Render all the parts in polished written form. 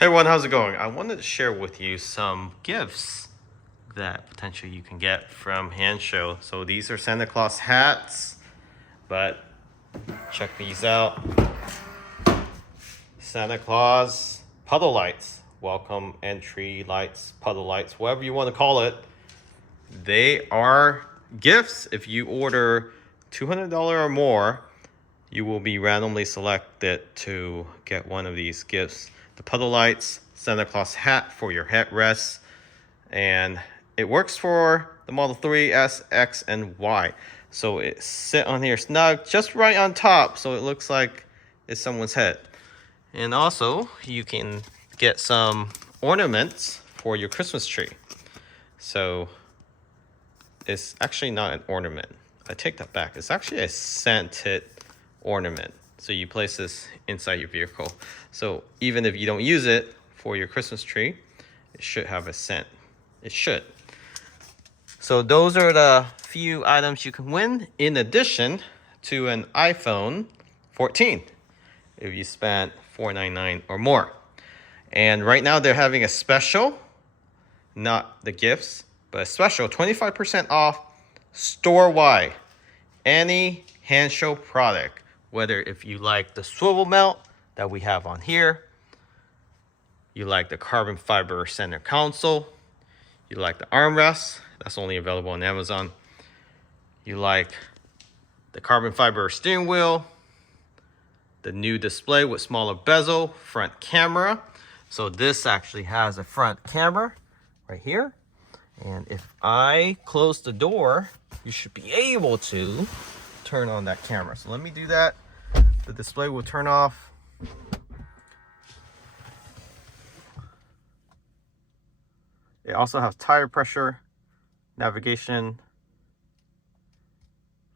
Hey everyone, how's it going? I wanted to share with you some gifts that potentially you can get from Hansshow. So these are Santa Claus hats, but check these out. Santa Claus puddle lights, welcome entry lights, puddle lights, whatever you want to call it. They are gifts. If you order $200 or more, you will be randomly selected to get one of these gifts. The puddle lights, Santa Claus hat for your headrest, and it works for the Model 3, S, X, and Y. So it sit on here snug, just right on top, so it looks like it's someone's head. And also, you can get some ornaments for your Christmas tree. So it's actually not an ornament. I take that back. It's actually a scented ornament. So you place this inside your vehicle. So even if you don't use it for your Christmas tree, it should have a scent. It should. So those are the few items you can win, in addition to an iPhone 14 if you spend $499 or more. And right now they're having a special, not the gifts, but a special 25% off store-wide. Any Hansshow product, whether if you like the swivel mount that we have on here, you like the carbon fiber center console, you like the armrest, that's only available on Amazon, you like the carbon fiber steering wheel, the new display with smaller bezel, front camera. So this actually has a front camera right here. And if I close the door, you should be able to turn on that camera. So let me do that. The display will turn off. It also has tire pressure, navigation,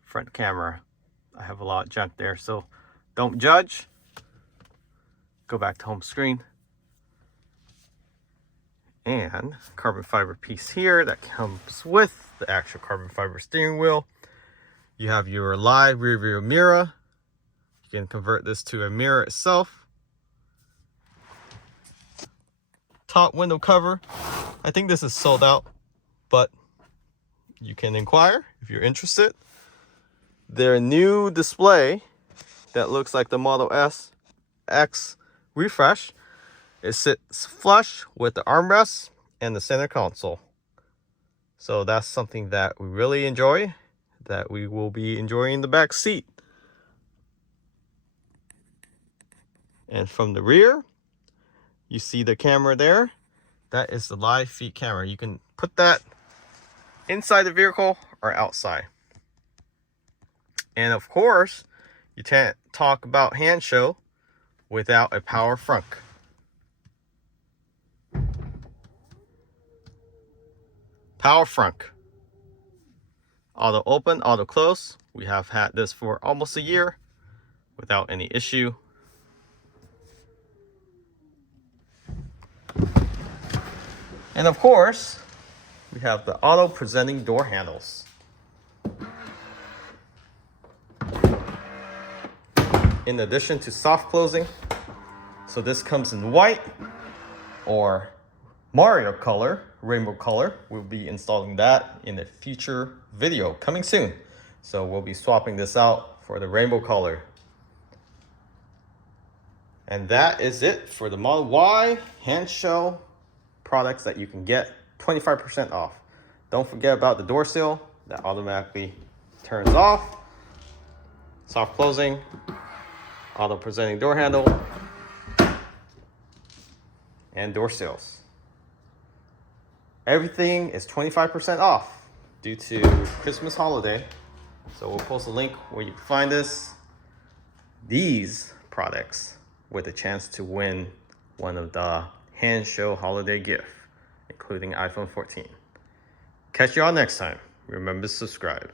front camera. I have a lot of junk there, so don't judge. Go back to home screen. And carbon fiber piece here that comes with the actual carbon fiber steering wheel. You have your live rear view mirror. You can convert this to a mirror itself. Top window cover. I think this is sold out, but you can inquire if you're interested. Their new display that looks like the Model S X refresh. It sits flush with the armrest and the center console. So that's something that we really enjoy, that we will be enjoying the back seat. And from the rear, you see the camera there. That is the live feed camera. You can put that inside the vehicle or outside. And of course, you can't talk about Hansshow without a power frunk. Power frunk. Auto open, auto close. We have had this for almost a year without any issue. And of course, we have the auto presenting door handles. In addition to soft closing. So this comes in white or Mario color, rainbow color. We'll be installing that in a future video coming soon. So we'll be swapping this out for the rainbow color. And that is it for the Model Y Hansshow products that you can get 25% off. Don't forget about the door seal that automatically turns off. Soft closing, auto presenting door handle, and door seals. Everything is 25% off due to Christmas holiday. So we'll post a link where you can find this. These products with a chance to win one of the Hansshow holiday gift, including iPhone 14. Catch you all next time. Remember to subscribe.